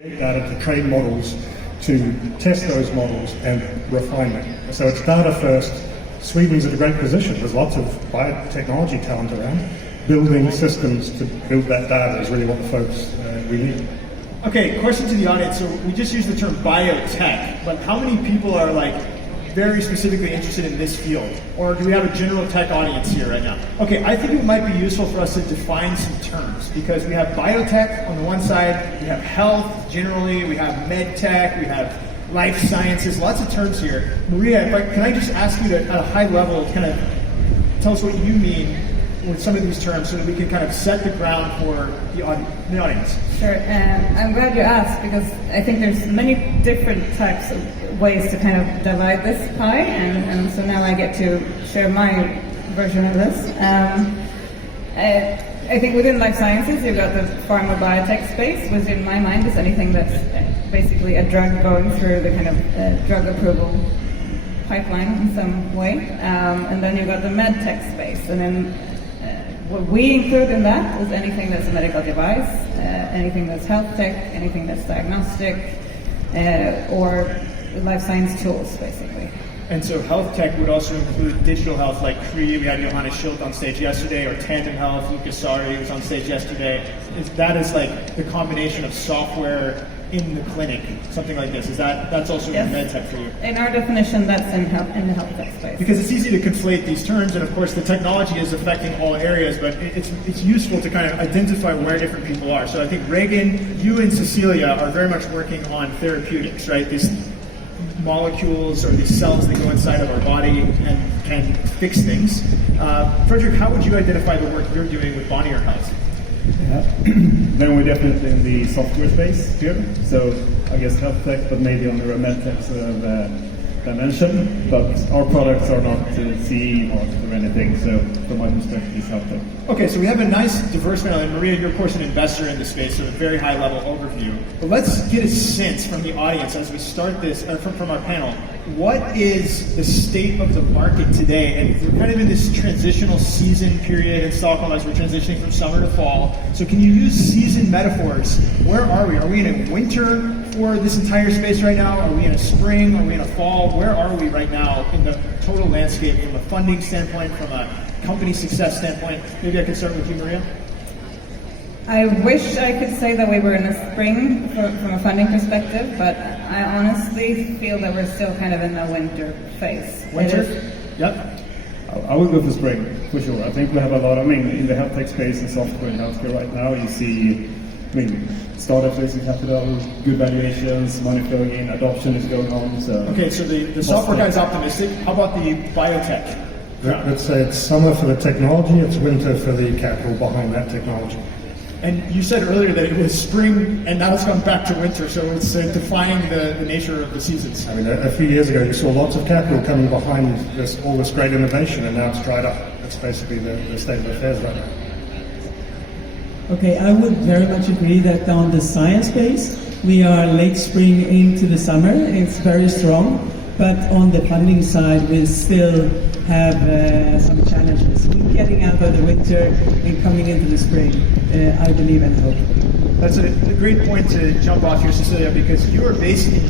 Data to train models, to test those models and refine them. So it's data first. Sweden's in a great position. There's lots of biotechnology talent around. Building systems to build that data is really what the folks we need. Okay, question to the audience. So we just used the term biotech, but how many people are very specifically interested in this field? Or do we have a general tech audience here right now? Okay, I think it might be useful for us to define some terms because we have biotech on the one side, we have health generally, we have med tech, we have life sciences, lots of terms here. Maria, can I just ask you to, at a high level, kind of tell us what you mean with some of these terms so that we can kind of set the ground for the audience? Sure, I'm glad you asked because I think there's many different types of ways to kind of divide this pie, and so now I get to share my version of this. I think within life sciences you've got the pharma biotech space, which in my mind is anything that's basically a drug going through the kind of drug approval pipeline in some way, and then you've got the med tech space, and then what we include in that is anything that's a medical device, anything that's health tech, anything that's diagnostic, or life science tools, basically. And so health tech would also include digital health, like Cree. We had Johannes Schilt on stage yesterday, or Tandem Health, Lucas Sari was on stage yesterday. That is like the combination of software in the clinic, something like this. That's also Yes. in med tech for you? In our definition, that's in the health tech space. Because it's easy to conflate these terms, and of course the technology is affecting all areas, but it's useful to kind of identify where different people are. So I think Reagan, you and Cecilia are very much working on therapeutics, right? These molecules or these cells that go inside of our body and can fix things. Frederick, how would you identify the work you're doing with Bonnier Health? Yeah. Then we're definitely in the software space here. So I guess health tech, but maybe on the medtech sort of dimension. But our products are not CE marked or anything. So from my perspective, it's health tech. Okay, so we have a nice diverse panel, and Maria, you're of course an investor in the space, so a very high level overview. But let's get a sense from the audience as we start this, from our panel. What is the state of the market today? And we're kind of in this transitional season period in Stockholm as we're transitioning from summer to fall. So can you use season metaphors? Where are we? Are we in a winter for this entire space right now? Are we in a spring? Are we in a fall? Where are we right now in the total landscape from a funding standpoint, from a company success standpoint? Maybe I could start with you, Maria. I wish I could say that we were in the spring from a funding perspective, but I honestly feel that we're still kind of in the winter phase. Winter? Yep. I would go for spring, for sure. I think we have a lot, in the health tech space and software and healthcare right now, you see, startups raising capital, good valuations, money flowing in, adoption is going on. So okay, so the software guy's optimistic. How about the biotech? Let's say it's summer for the technology, it's winter for the capital behind that technology. And you said earlier that it was spring, and now it's gone back to winter, so it's defying the nature of the seasons. A few years ago, you saw lots of capital coming behind all this great innovation, and now it's dried up. That's basically the state of affairs right now. Okay, I would very much agree that on the science base, we are late spring into the summer. It's very strong, but on the funding side, we still have some challenges. We're getting out of the winter and coming into the spring, I believe and hope. That's a great point to jump off here, Cecilia, because you are based in